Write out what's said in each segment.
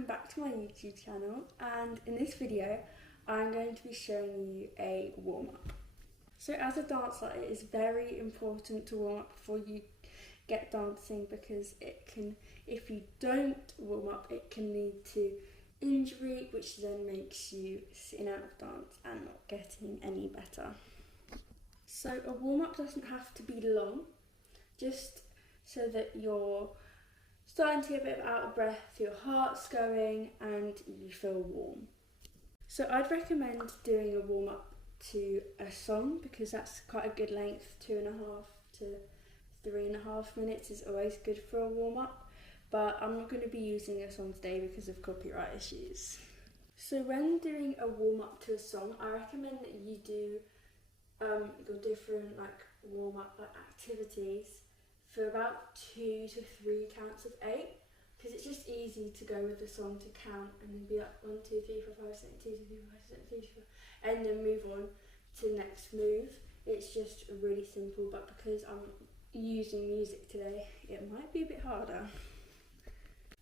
welcome back to my YouTube channel, and in this video I'm going to be showing you a warm-up. So as a dancer, it is very important to warm up before you get dancing, because if you don't warm up, it can lead to injury, which then makes you sitting out of dance and not getting any better. So a warm-up doesn't have to be long, just so that you're starting to get a bit out of breath, your heart's going and you feel warm. So I'd recommend doing a warm-up to a song, because that's quite a good length. 2.5 to 3.5 minutes is always good for a warm-up, but I'm not going to be using a song today because of copyright issues. So when doing a warm-up to a song, I recommend that you do your different warm-up activities for about 2 to 3 counts of 8, because it's just easy to go with the song to count and then be like 1, 2, 3, 4, 5, 6, 2, 2, 3, 4, 5, 6, 2, 3, 4, and then move on to the next move. It's just really simple, but because I'm using music today, it might be a bit harder.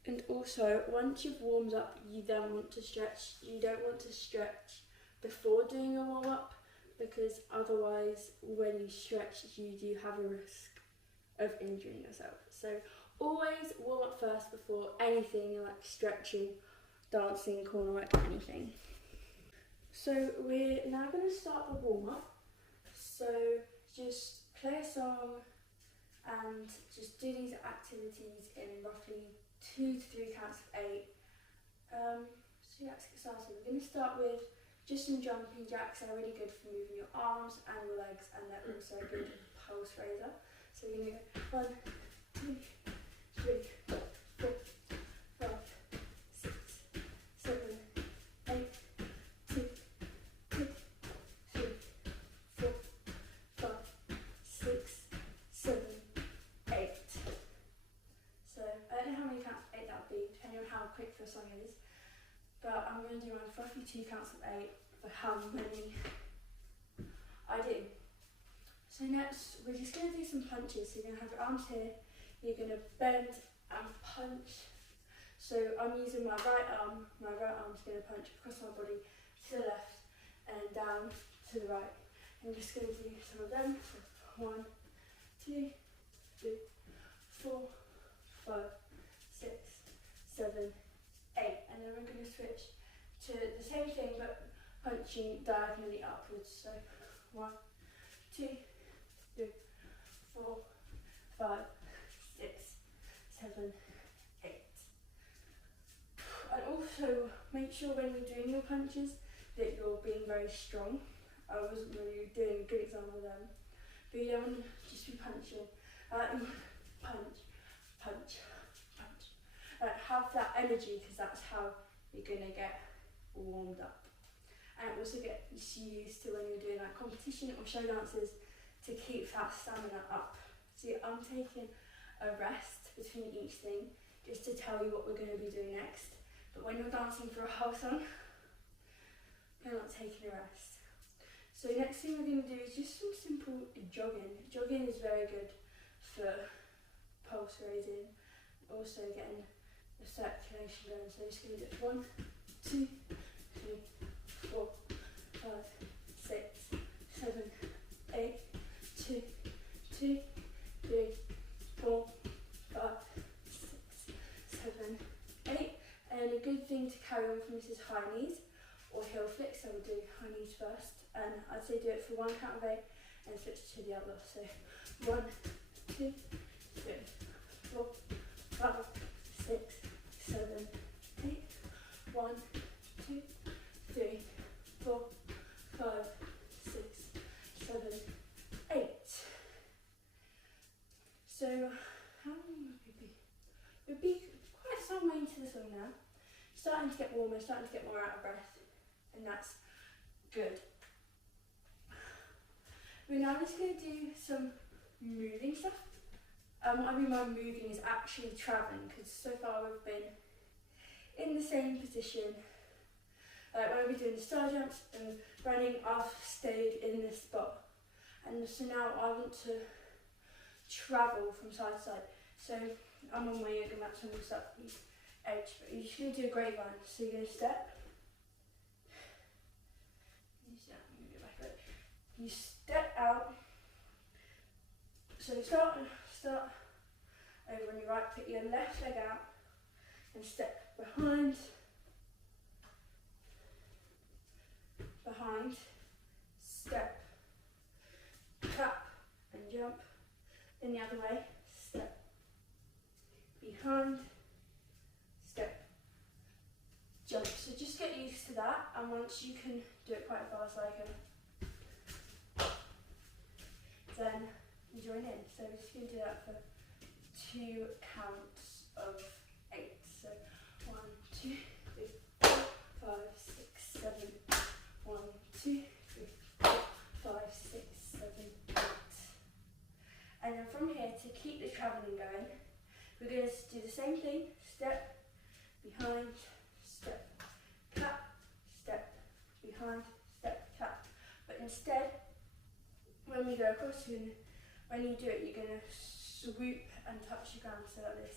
And also, once you've warmed up, you then want to stretch. You don't want to stretch before doing a warm-up, because otherwise when you stretch you do have a risk of injuring yourself. So always warm up first before anything like stretching, dancing, corner work, anything. So we're now going to start the warm up. So just play a song and just do these activities in roughly 2 to 3 counts of 8. So let's get started. We're going to start with just some jumping jacks. They're really good for moving your arms and your legs, and they're also a good pulse raiser. So we're going to go 1, 2, 3, 4, 5, 6, 7, 8, 2, 2, 3, 4, 5, 6, 7, 8. So I don't know how many counts of 8 that would be, depending on how quick the song is. But I'm going to do roughly 2 counts of 8 for how many I do. So next, we're just going to do some punches. So you're going to have your arms here, you're going to bend and punch. So I'm using my right arm's going to punch across my body to the left and down to the right. I'm just going to do some of them. So 1, 2, 3, 4, 5, 6, 7, 8. And then we're going to switch to the same thing but punching diagonally upwards. So 1, 2, 3, 4, 5, 6, 7, 8. And also make sure when you're doing your punches that you're being very strong. I wasn't really doing a good example then, but you don't want to just be punching. Punch, punch, punch. Have that energy, because that's how you're going to get warmed up. And it also gets you used to when you're doing competition or show dances to keep that stamina up. So I'm taking a rest between each thing just to tell you what we're going to be doing next. But when you're dancing for a whole song, you're not taking a rest. So next thing we're going to do is just some simple jogging. Jogging is very good for pulse raising, also getting the circulation going. So just going to do 1, 2, 3, 4, 5, 6, 7, 8, 2, 2, 3, 4, 5, 6, 7, 8. And a good thing to carry on from this is high knees or heel flicks. So we'll do high knees first, and I'd say do it for 1 count of 8 and switch to the other. So 1, 2, 3, 4, 5, 6, 7, 8. 1, 2, 3, 4, 5, 6, 7, 8. So how long would we be? We'd be quite some way into the song now. Starting to get warmer, starting to get more out of breath, and that's good. We're now just going to do some moving stuff. What I mean by moving is actually travelling, because so far we've been in the same position. When I've been doing the star jumps and running, I've stayed in this spot. And so now I want to travel from side to side. So I'm on my yoga mat, so I'm going to start edge, but you're just going to do a grapevine. So you're going to step. You step out. So you start over on your right, put your left leg out and step behind, step, tap and jump. Then the other way, step, behind, step, jump. So just get used to that, and once you can do it quite fast, then you join in. So we're just going to do that for 2 counts of 8. So 1, 2, 3, 4, 5, 6, 7. 1, 2, 3, 4, 5, 6, 7, 8. And then from here, to keep the travelling going, we're going to do the same thing. Step, behind, step, tap, step, behind, step, tap. But instead, when we go across, when you do it, you're going to swoop and touch the ground, so like this.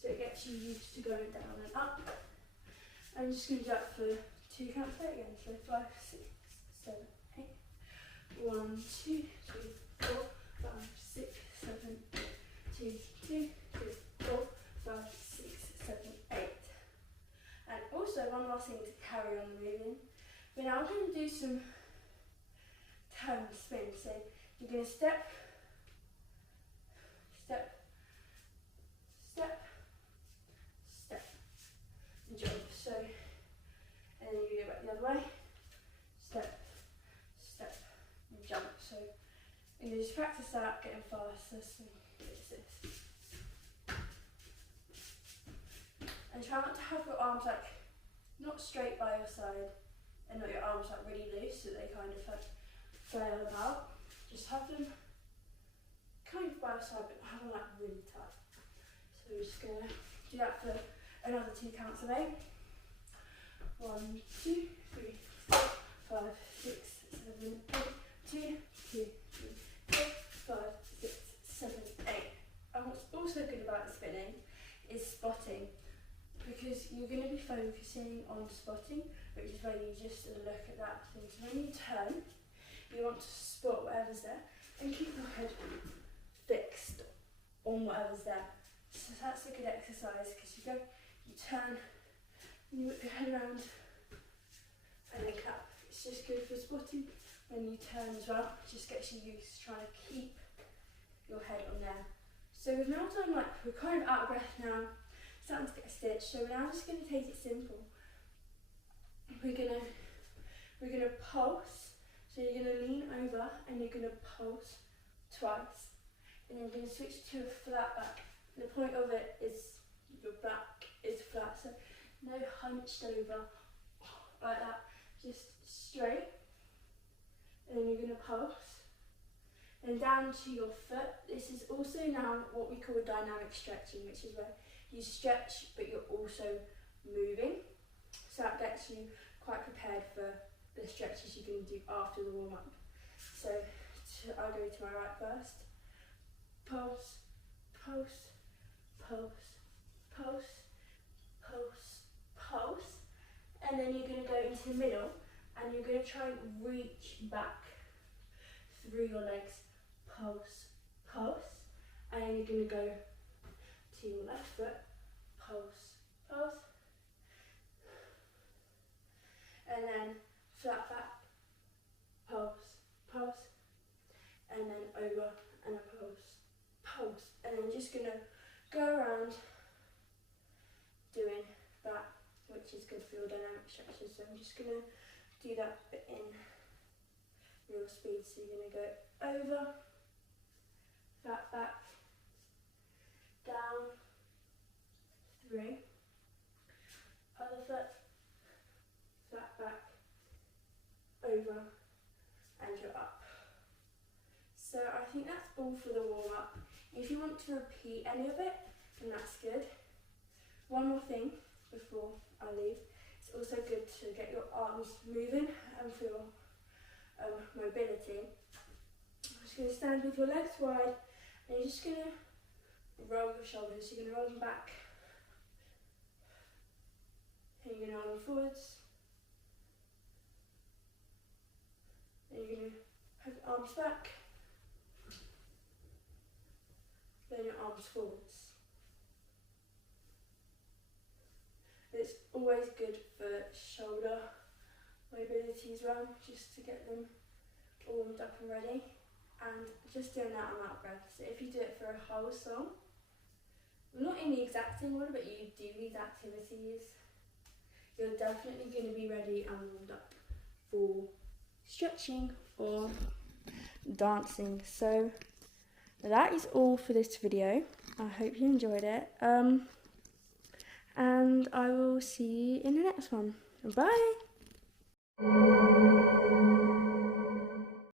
So it gets you used to going down and up. I'm just going to do that for 2 counts again. So 5, 6, 7, 8. 1, 2, 3, 4, 5, 6, 7, 8. 2, 2, 3, 4, 5, 6, 7, 8. And also one last thing to carry on the moving. We're now going to do some turn spin. So you're going to step, step, step, step, and jump. So, and then you go back the other way, step, step, and jump. So you just practice that, getting faster. So it's this. And try not to have your arms like not straight by your side, and not your arms like really loose, so they kind of like flail about. Just have them kind of by your side, but have them like really tight. So we're just gonna do that for another 2 counts of 8. 1, 2, 3, 4, 5, 6, 7, 8. 2, 2, 3, 4, 5, 6, 7, 8. And what's also good about the spinning is spotting, because you're going to be focusing on spotting, which is where you just look at that thing. So when you turn, you want to spot whatever's there and keep your head fixed on whatever's there. So that's a good exercise, because you turn, and you whip your head around and then clap. It's just good for spotting when you turn as well. It just gets you used to trying to keep your head on there. So we've now done, like, we're kind of out of breath now, starting to get a stitch. So we're now just going to take it simple. We're gonna pulse. So you're going to lean over and you're going to pulse twice. And then you're going to switch to a flat back. And the point of it is your back is flat. So no hunched over like that. Just straight. And then you're going to pulse. And down to your foot. This is also now what we call dynamic stretching, which is where you stretch but you're also moving. So that gets you quite prepared for the stretches you're going to do after the warm-up. So I'll go to my right first. Pulse, pulse, pulse, pulse, pulse, pulse. And then you're going to go into the middle and you're going to try and reach back through your legs. Pulse, pulse. And then you're going to go to your left foot. Pulse, pulse. And then flat back, pulse, pulse, and then over and a pulse, pulse. And then just gonna go around doing that, which is good for your dynamic stretches. So I'm just gonna do that but in real speed. So you're gonna go over, flat back, down, 3, other foot, flat back, over, and you're up. So I think that's all for the warm-up. If you want to repeat any of it, then that's good. One more thing before I leave. It's also good to get your arms moving and for your mobility. I'm just going to stand with your legs wide and you're just going to roll your shoulders. You're going to roll them back. And you're going to roll them forwards. And you're going to have your arms back. Then your arms forwards. It's always good for shoulder mobility as well, just to get them all warmed up and ready. And just doing that, I'm out of breath. So if you do it for a whole song, not in the exact same order, but you do these activities, you're definitely going to be ready and warmed up for stretching or dancing. So that is all for this video. I hope you enjoyed it. And I will see you in the next one. Bye!